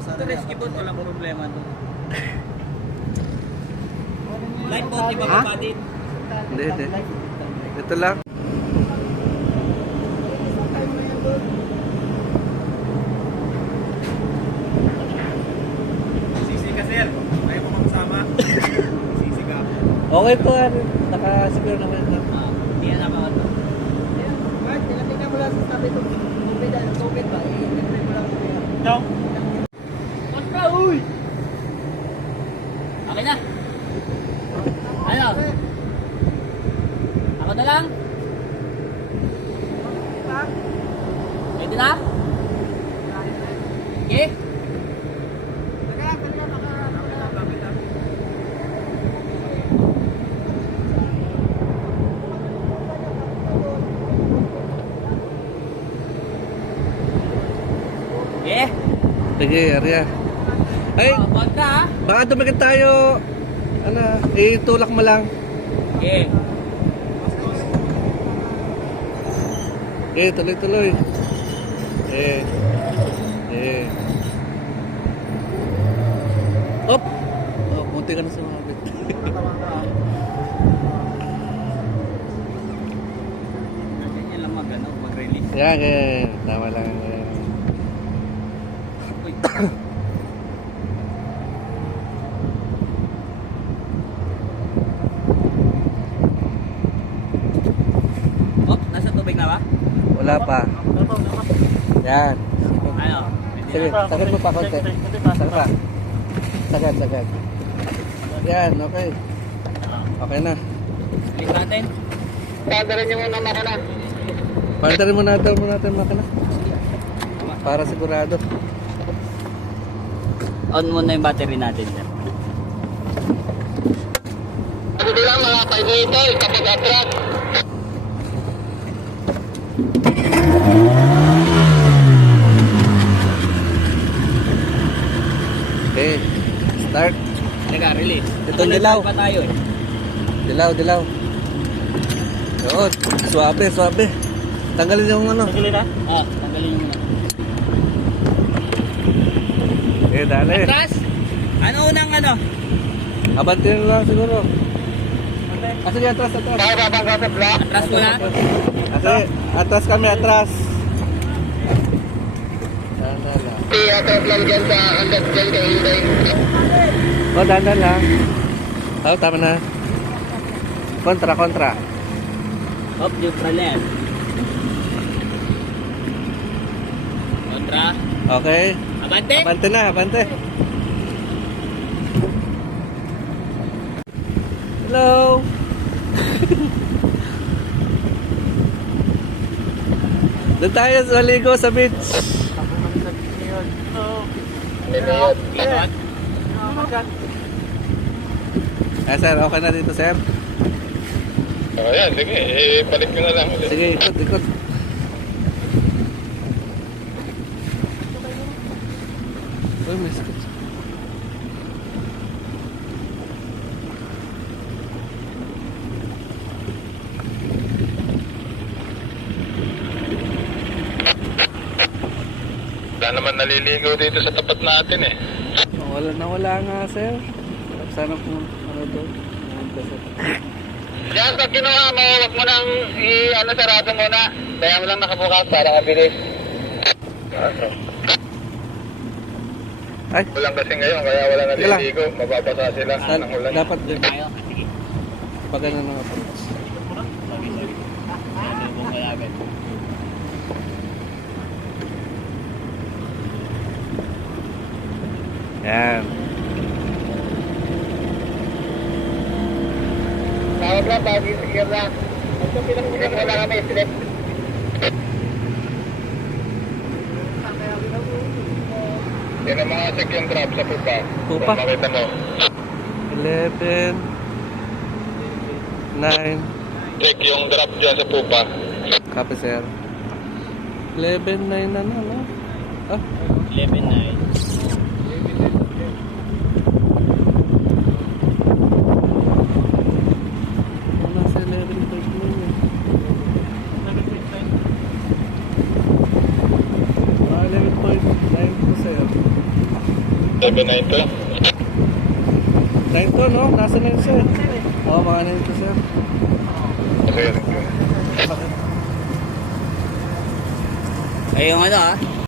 Ito rescue boat, walang problema to. Light boat, di ba baba din? Hindi, hindi. Ito lang. Sisi ka sir, ayaw mo makasama. Sisi ka. Okay po, nakasiguro naman ito. Hindi na naman ito. Bart, nilapit mo lang sa tabi ito. Tubig ba? Nilapit mo lang sa tabi. Ito. Kontra, uy! Okay na. Ano? Ako na lang? Pwede na? Okay? Okay? Sige, Arya. Ay, Kontra ha? baka dumikit tayo. Ano, itulak mo lang. Okay. Tuloy-tuloy. Op! Oh, munti ka na sumabit. Nandiyan niya lang mag-release. Yan. Tama lang. Uy. Oh, nasa tubig na ba? Wala pa. Yan. Ano? Sige, sagad mo pa konti. Sagad pa. Sagad. Yan, okay. Okay na. Release natin. Padarin niyo muna makina. Pantarin mo natin makina. Para sigurado. On muna yung battery natin, sir. Hindi lang mga kaibigan, kapag atras. Okay. Start. Teka, release. Itong dilaw. Pa tayo eh. Dilaw. Yun. Suabe. Tanggalin yung ano. Tanggalin na? Tanggalin yung muna. Dali. Atras? Ano unang ano? Abantin lang siguro. Kasi atras. Atras mo na? Kasi atras kami, atras. Dahan-dahan. Atras lang dyan sa hanggang dyan kay Hinday. Oh, dahan-dahan lang. Oh, tama na. Kontra. Hop, neutral left. Kontra. Okay. Abante. Abante. Hello. Doon tayo sa ligo sa beach. Sir, okay na dito, sir? Ayan, sige, balik nyo na lang ulit. Sige, ikot. Uy, may sakit. Wala naman naliligaw dito sa tapat natin eh. Wala nga, sir. Sana po, ano to? Yan, pag ginawa mo, huwag mo nang sarado muna. Kaya mo lang nakabukas para mabilis. Ay, Ulan kasi ngayon, kaya wala naliligo. Mababasa sila ng ulan. dapat din. Tayo. Sige. Pag ano na approach. Yan. Tawag lang, bagay secure na. Ito pinag-ulang mo lang kami, select. Yan ang mga check yung drop sa pupa. Pupa? Kung makita mo. 11 9 Check yung drop dyan sa pupa. Copy, sir. 11 9 ano, no? Ah, 11-9. wala sa 11.9 eh. 11.9 po, sir. 792. 9 to, no? Nasa na yun, sir? Oo, mga 9 to, sir. Okay, thank you. Okay. Ay, yung ano